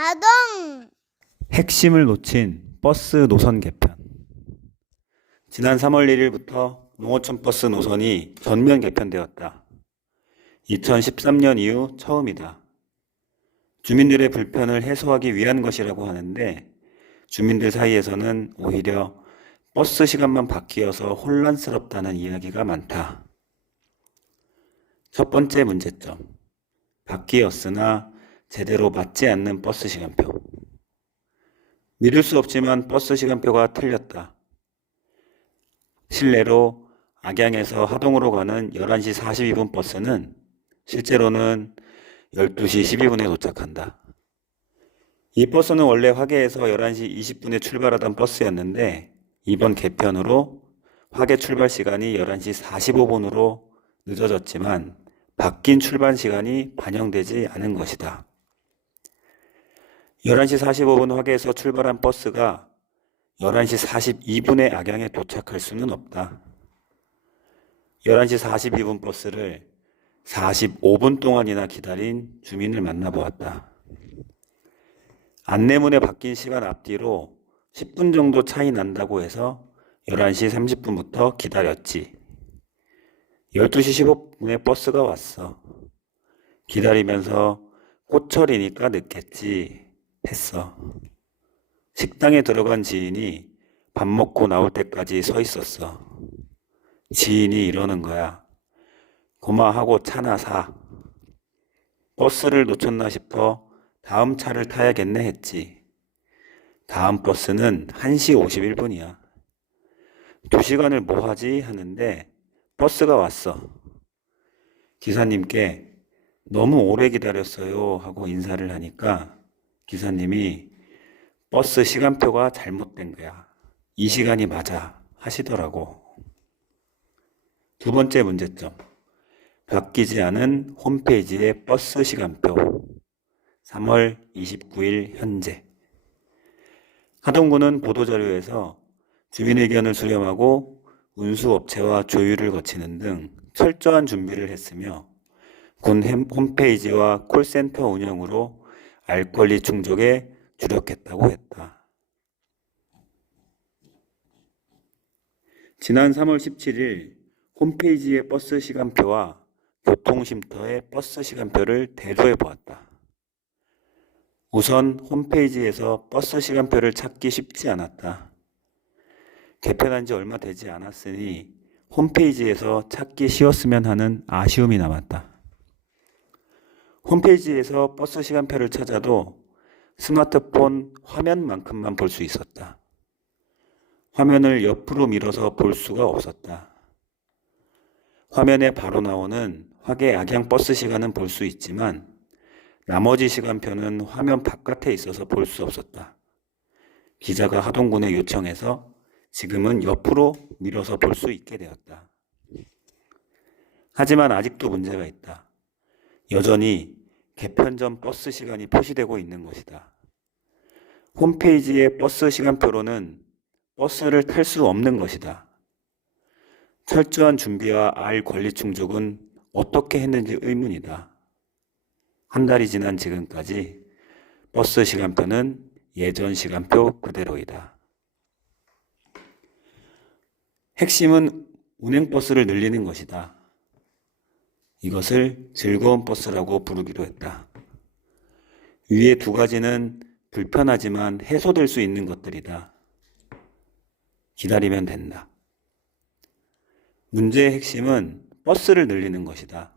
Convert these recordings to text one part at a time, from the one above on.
가동! 핵심을 놓친 버스 노선 개편. 지난 3월 1일부터 농어촌 버스 노선이 전면 개편되었다. 2013년 이후 처음이다. 주민들의 불편을 해소하기 위한 것이라고 하는데 주민들 사이에서는 오히려 버스 시간만 바뀌어서 혼란스럽다는 이야기가 많다. 첫 번째 문제점. 바뀌었으나 제대로 맞지 않는 버스 시간표. 믿을 수 없지만 버스 시간표가 틀렸다. 실내로 악양에서 하동으로 가는 11시 42분 버스는 실제로는 12시 12분에 도착한다. 이 버스는 원래 화계에서 11시 20분에 출발하던 버스였는데 이번 개편으로 화계 출발 시간이 11시 45분으로 늦어졌지만 바뀐 출발 시간이 반영되지 않은 것이다. 11시 45분 화계에서 출발한 버스가 11시 42분에 악양에 도착할 수는 없다. 11시 42분 버스를 45분 동안이나 기다린 주민을 만나보았다. 안내문에 바뀐 시간 앞뒤로 10분 정도 차이 난다고 해서 11시 30분부터 기다렸지. 12시 15분에 버스가 왔어. 기다리면서 꽃철이니까 늦겠지 했어. 식당에 들어간 지인이 밥 먹고 나올 때까지 서 있었어. 지인이 이러는 거야. 고마하고 차나 사. 버스를 놓쳤나 싶어 다음 차를 타야겠네 했지. 다음 버스는 1시 51분이야. 2시간을 뭐 하지 하는데 버스가 왔어. 기사님께 너무 오래 기다렸어요 하고 인사를 하니까 기사님이 버스 시간표가 잘못된 거야. 이 시간이 맞아 하시더라고. 두 번째 문제점. 바뀌지 않은 홈페이지의 버스 시간표. 3월 29일 현재. 하동구는 보도자료에서 주민의견을 수렴하고 운수업체와 조율을 거치는 등 철저한 준비를 했으며 군 홈페이지와 콜센터 운영으로 알 권리 충족에 주력했다고 했다. 지난 3월 17일 홈페이지의 버스 시간표와 교통쉼터의 버스 시간표를 대조해 보았다. 우선 홈페이지에서 버스 시간표를 찾기 쉽지 않았다. 개편한 지 얼마 되지 않았으니 홈페이지에서 찾기 쉬웠으면 하는 아쉬움이 남았다. 홈페이지에서 버스 시간표를 찾아도 스마트폰 화면만큼만 볼 수 있었다. 화면을 옆으로 밀어서 볼 수가 없었다. 화면에 바로 나오는 화계 악양 버스 시간은 볼 수 있지만 나머지 시간표는 화면 바깥에 있어서 볼 수 없었다. 기자가 하동군에 요청해서 지금은 옆으로 밀어서 볼 수 있게 되었다. 하지만 아직도 문제가 있다. 여전히 개편 전 버스 시간이 표시되고 있는 것이다. 홈페이지의 버스 시간표로는 버스를 탈 수 없는 것이다. 철저한 준비와 알 권리 충족은 어떻게 했는지 의문이다. 한 달이 지난 지금까지 버스 시간표는 예전 시간표 그대로이다. 핵심은 운행버스를 늘리는 것이다. 이것을 즐거운 버스라고 부르기도 했다. 위의 두 가지는 불편하지만 해소될 수 있는 것들이다. 기다리면 된다. 문제의 핵심은 버스를 늘리는 것이다.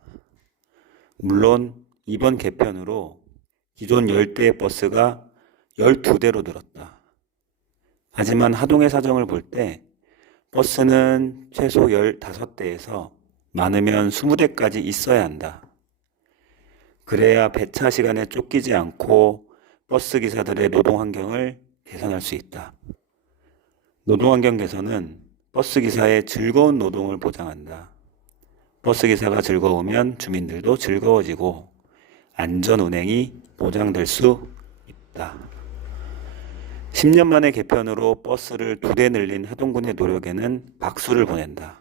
물론 이번 개편으로 기존 10대의 버스가 12대로 늘었다. 하지만 하동의 사정을 볼 때 버스는 최소 15대에서 많으면 20대까지 있어야 한다. 그래야 배차 시간에 쫓기지 않고 버스 기사들의 노동 환경을 개선할 수 있다. 노동 환경 개선은 버스 기사의 즐거운 노동을 보장한다. 버스 기사가 즐거우면 주민들도 즐거워지고 안전 운행이 보장될 수 있다. 10년 만의 개편으로 버스를 2대 늘린 하동군의 노력에는 박수를 보낸다.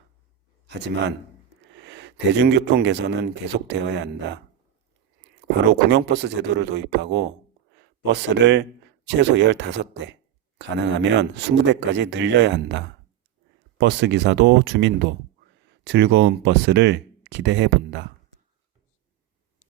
하지만 대중교통 개선은 계속되어야 한다. 바로 공영버스 제도를 도입하고 버스를 최소 15대, 가능하면 20대까지 늘려야 한다. 버스 기사도 주민도 즐거운 버스를 기대해 본다.